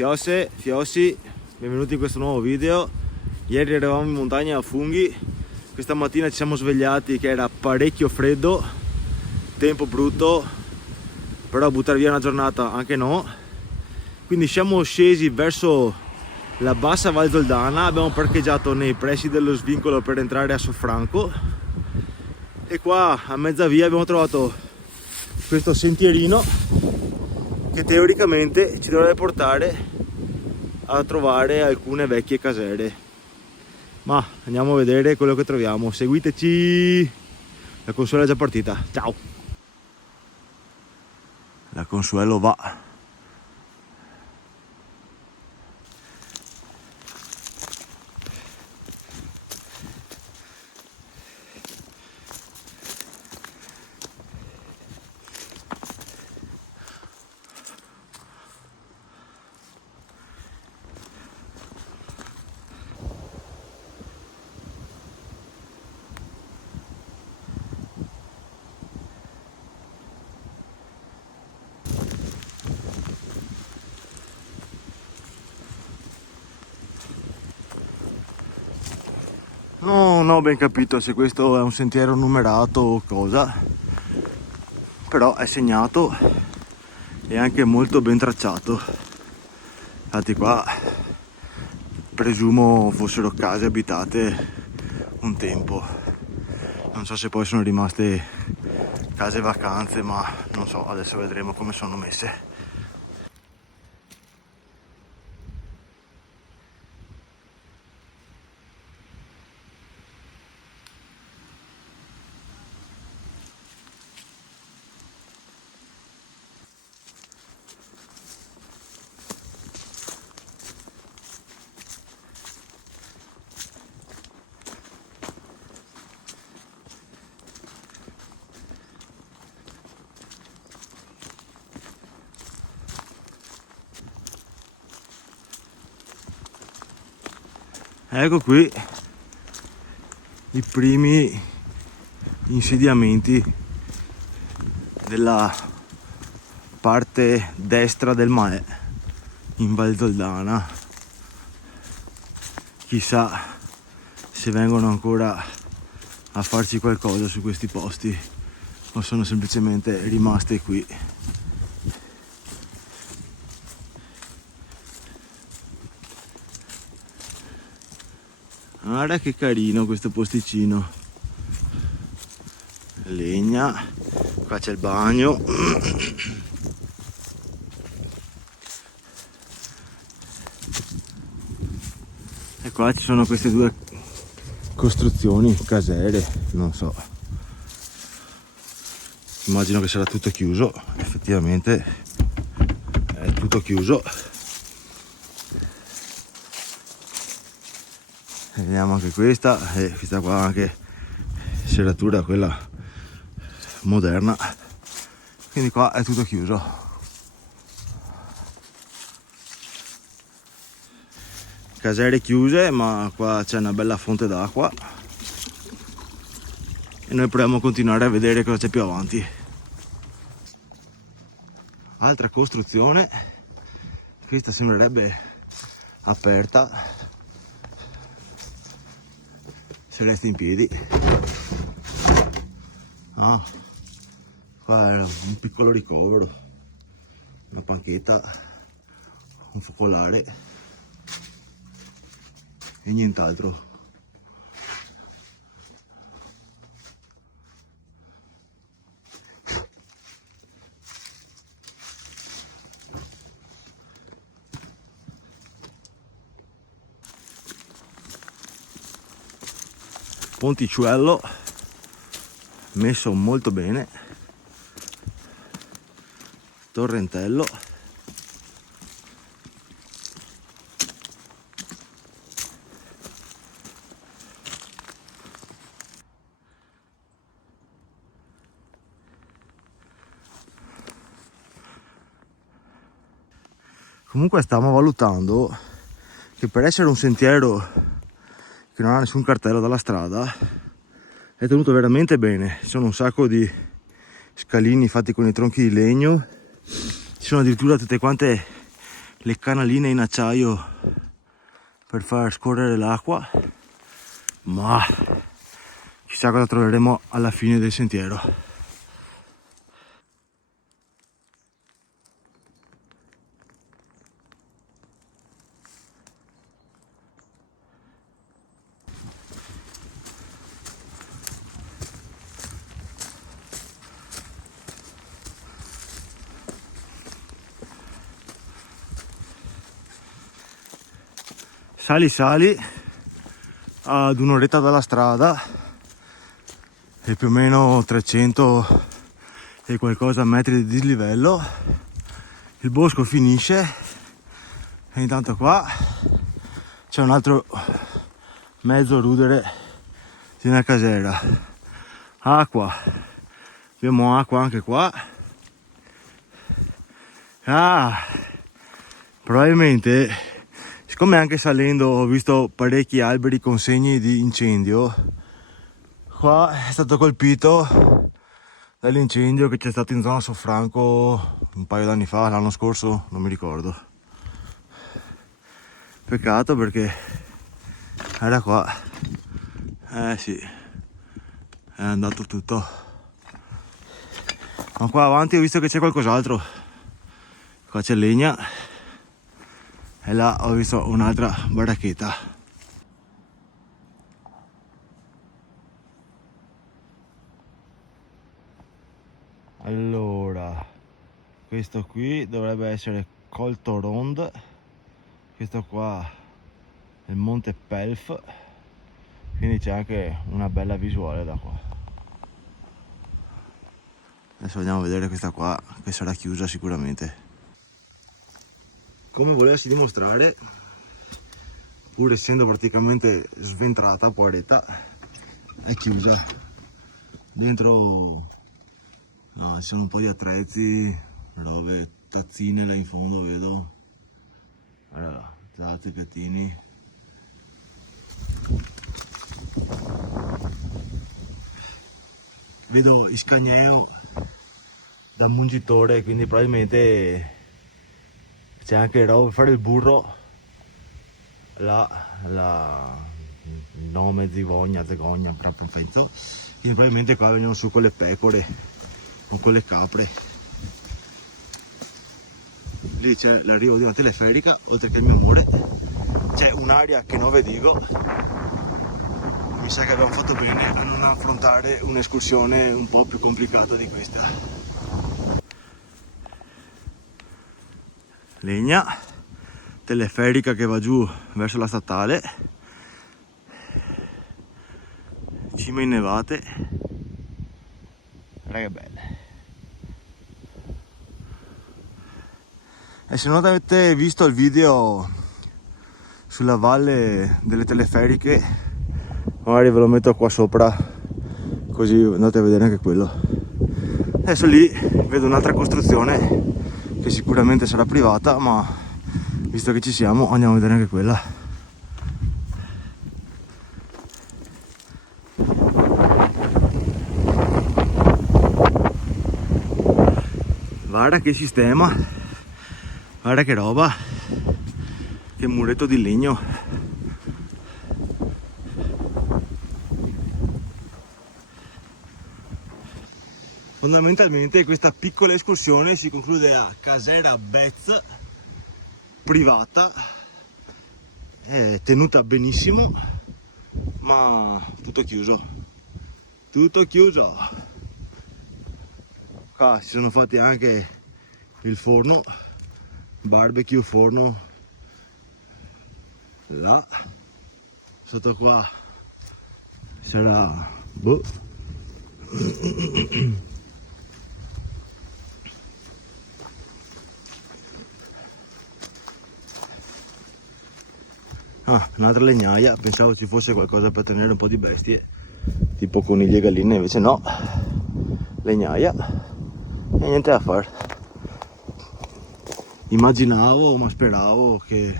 Fiosse, Fiossi, benvenuti in questo nuovo video. Ieri eravamo in montagna a Funghi, questa mattina ci siamo svegliati che era parecchio freddo, tempo brutto, però buttare via una giornata anche no. Quindi siamo scesi verso la bassa Val Zoldana, abbiamo parcheggiato nei pressi dello svincolo per entrare a Sofranco e qua a mezza via abbiamo trovato questo sentierino che teoricamente ci dovrebbe portare a trovare alcune vecchie casere, ma andiamo a vedere quello che troviamo. Seguiteci. La Consuelo è già partita, ciao. La Consuelo va. Non ho ben capito se questo è un sentiero numerato o cosa, però è segnato e anche molto ben tracciato. Infatti qua presumo fossero case abitate un tempo, non so se poi sono rimaste case vacanze, ma non so, adesso vedremo come sono messe. Ecco qui i primi insediamenti della parte destra del Maè in Val Zoldana. Chissà se vengono ancora a farci qualcosa su questi posti o sono semplicemente rimaste qui. Guarda che carino questo posticino, legna, qua c'è il bagno. E qua ci sono queste due costruzioni, casere, non so, immagino che sarà tutto chiuso, effettivamente è tutto chiuso. Vediamo anche questa, e questa qua anche serratura quella moderna, quindi qua è tutto chiuso. Casere chiuse, ma qua c'è una bella fonte d'acqua e noi proviamo a continuare a vedere cosa c'è più avanti. Altra costruzione, questa sembrerebbe aperta, se resta in piedi. Ah, qua era un piccolo ricovero, una panchetta, un focolare e nient'altro. Ponticello messo molto bene, torrentello, comunque stiamo valutando che per essere un sentiero che non ha nessun cartello dalla strada è tenuto veramente bene. Ci sono un sacco di scalini fatti con i tronchi di legno, ci sono addirittura tutte quante le canaline in acciaio per far scorrere l'acqua, ma chissà cosa troveremo alla fine del sentiero. Sali ad un'oretta dalla strada e più o meno 300 e qualcosa metri di dislivello, il bosco finisce e intanto qua c'è un altro mezzo rudere di una casera. Acqua, abbiamo acqua anche qua. Probabilmente, siccome anche salendo ho visto parecchi alberi con segni di incendio, qua è stato colpito dall'incendio che c'è stato in zona Soffranco un paio d'anni fa, l'anno scorso, non mi ricordo. Peccato perché era qua. Sì, è andato tutto. Ma qua avanti ho visto che c'è qualcos'altro. Qua c'è legna e là ho visto un'altra baracchetta. Allora, questo qui dovrebbe essere Col Thorond, questo qua è il Monte Pelf, quindi c'è anche una bella visuale da qua. Adesso andiamo a vedere questa qua che sarà chiusa sicuramente. Come volessi dimostrare, pur essendo praticamente sventrata, poveretta, è chiusa. Dentro no, ci sono un po' di attrezzi, robe, tazzine là in fondo vedo. Allora, tazze, piattini. Vedo il scagneo da mungitore, quindi probabilmente c'è anche roba per fare il burro. Il nome zigogna, proprio penso. Quindi probabilmente qua vengono su con le pecore o con le capre. Lì c'è l'arrivo di una teleferica, oltre che il mio amore. C'è un'area che non vedigo. Mi sa che abbiamo fatto bene a non affrontare un'escursione un po' più complicata di questa. Legna, teleferica che va giù verso la statale, cime innevate, guarda che belle. E se non avete visto il video sulla valle delle teleferiche, magari ve lo metto qua sopra, così andate a vedere anche quello. Adesso lì vedo un'altra costruzione che sicuramente sarà privata, ma visto che ci siamo andiamo a vedere anche quella. Guarda che sistema, guarda che roba, che muretto di legno. Fondamentalmente questa piccola escursione si conclude a Casera Bez, privata, è tenuta benissimo, ma tutto chiuso, tutto chiuso. Qua si sono fatti anche il forno, barbecue, forno, là, sotto qua sarà, boh. Un'altra legnaia, pensavo ci fosse qualcosa per tenere un po' di bestie, tipo conigli e galline, invece no, legnaia e niente da fare. Immaginavo, ma speravo che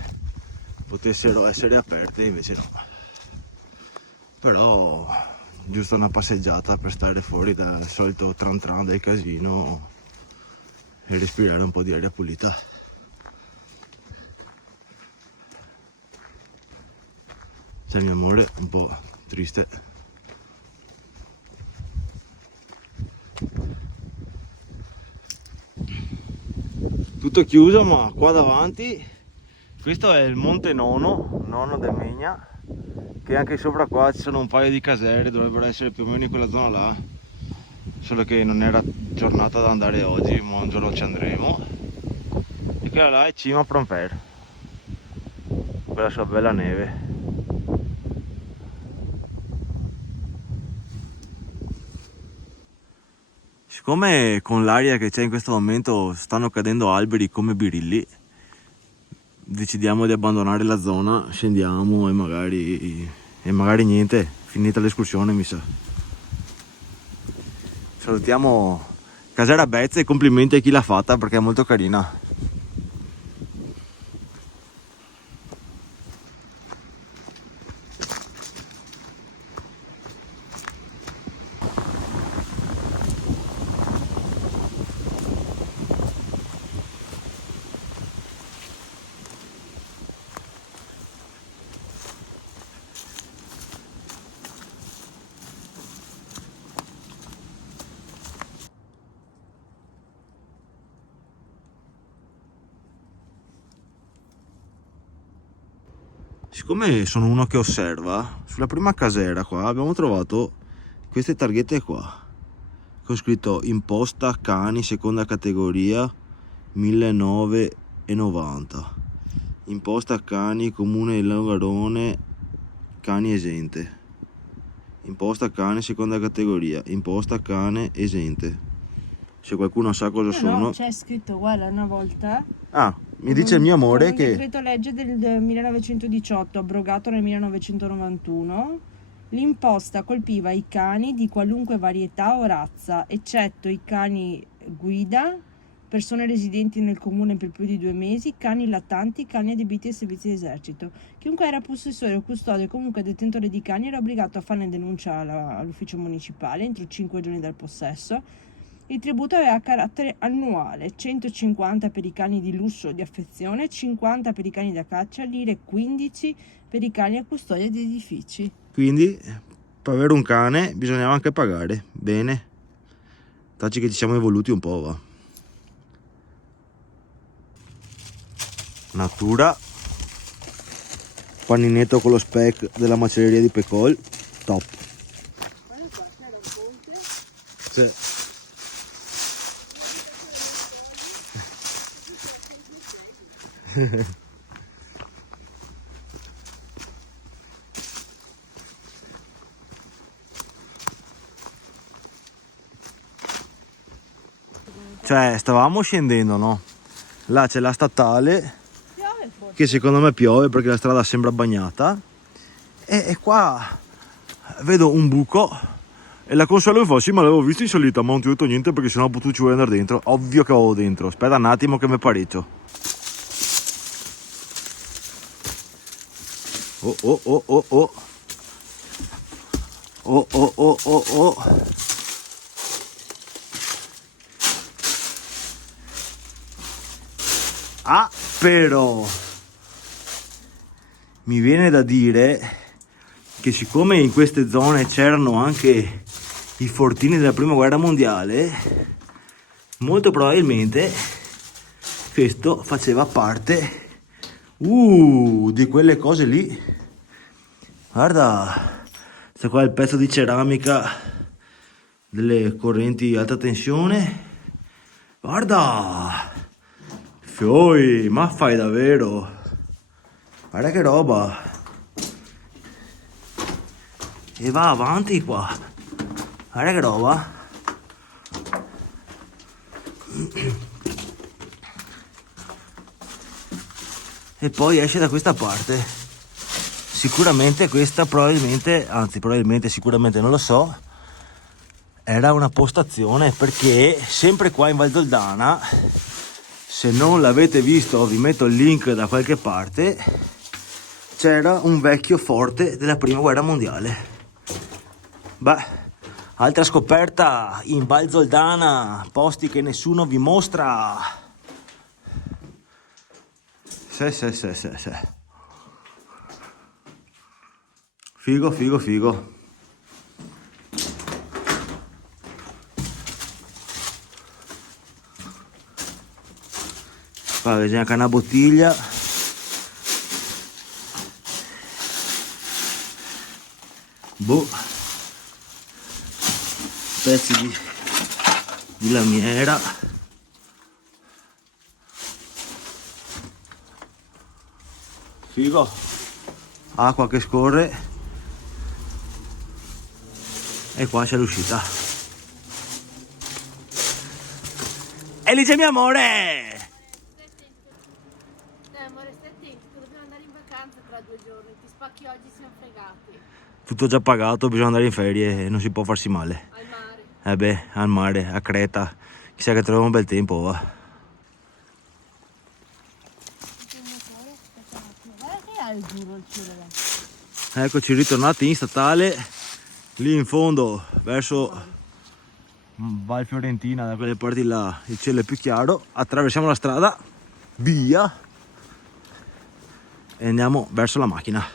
potessero essere aperte, invece no. Però giusto una passeggiata per stare fuori dal solito tran tran del casino e respirare un po' di aria pulita. C'è il mio amore un po' triste. Tutto chiuso, ma qua davanti questo è il Monte Nono del Megna, che anche sopra qua ci sono un paio di casere, dovrebbero essere più o meno in quella zona là, solo che non era giornata da andare oggi, ma un giorno ci andremo. E quella là è cima a Pronfer, quella sua bella neve. Siccome con l'aria che c'è in questo momento stanno cadendo alberi come birilli, decidiamo di abbandonare la zona, scendiamo e magari niente, finita l'escursione mi sa. Salutiamo Casera Bezze e complimenti a chi l'ha fatta perché è molto carina. Siccome sono uno che osserva, sulla prima casera qua abbiamo trovato queste targhette qua con scritto imposta cani seconda categoria 1990, imposta cani comune di Longarone cani esente, imposta cane seconda categoria, imposta cane esente. Se qualcuno sa cosa sono. No, c'è scritto, guarda, una volta. Ah, mi dice il mio amore che... Il decreto legge del 1918, abrogato nel 1991, l'imposta colpiva i cani di qualunque varietà o razza, eccetto i cani guida, persone residenti nel comune per più di 2 mesi, cani lattanti, cani adibiti ai servizi di esercito. Chiunque era possessore o custode o comunque detentore di cani era obbligato a farne denuncia all'ufficio municipale entro 5 giorni dal possesso. Il tributo aveva carattere annuale, 150 per i cani di lusso o di affezione, 50 per i cani da caccia, lire 15 per i cani a custodia di edifici. Quindi per avere un cane bisognava anche pagare. Bene, taci che ci siamo evoluti un po', va. Natura, paninetto con lo spec della macelleria di Pecol, top. Guarda qua, c'era un ponte. Sì. Cioè stavamo scendendo, no? Là c'è la statale che secondo me piove perché la strada sembra bagnata e qua vedo un buco e la consola mi fa sì ma l'avevo visto in salita ma non ti ho detto niente perché sennò tu ci vuoi andare dentro. Ovvio che avevo dentro, aspetta un attimo che mi pareggio. Oh oh oh oh oh oh oh oh oh oh. Ah, però mi viene da dire che siccome in queste zone c'erano anche i fortini della prima guerra mondiale, molto probabilmente questo faceva parte di quelle cose lì. Guarda, c'è qua il pezzo di ceramica delle correnti alta tensione. Guarda, fioi, ma fai davvero? Guarda che roba. E va avanti qua. Guarda che roba. E poi esce da questa parte. Sicuramente questa sicuramente non lo so, era una postazione, perché sempre qua in Val Doldana, se non l'avete visto vi metto il link da qualche parte, c'era un vecchio forte della prima guerra mondiale. Beh, altra scoperta in Val Doldana, posti che nessuno vi mostra. Sì. Figo, figo, figo. Qua c'è anche una bottiglia. Boh. Pezzi di lamiera. Figo. Acqua che scorre. E qua c'è l'uscita. E lì c'è mio amore! Amore, stai attento, dobbiamo andare in vacanza tra 2 giorni, ti spacchi oggi, siamo fregati. Tutto già pagato, bisogna andare in ferie e non si può farsi male. Al mare. Beh, al mare, a Creta. Chissà che troviamo un bel tempo, va. Guarda che è il duro il cielo. Eccoci ritornati in statale, lì in fondo verso Val Fiorentina, da quelle parti là il cielo è più chiaro. Attraversiamo la strada, via, e andiamo verso la macchina.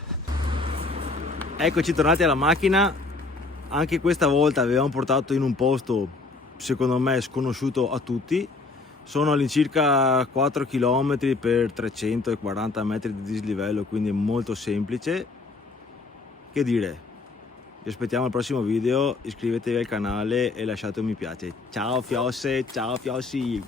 Eccoci tornati alla macchina. Anche questa volta avevamo portato in un posto secondo me sconosciuto a tutti. Sono all'incirca 4 km per 340 metri di dislivello, quindi molto semplice. Che dire, vi aspettiamo al prossimo video, iscrivetevi al canale e lasciate un mi piace. Ciao fiosse, ciao fiossi!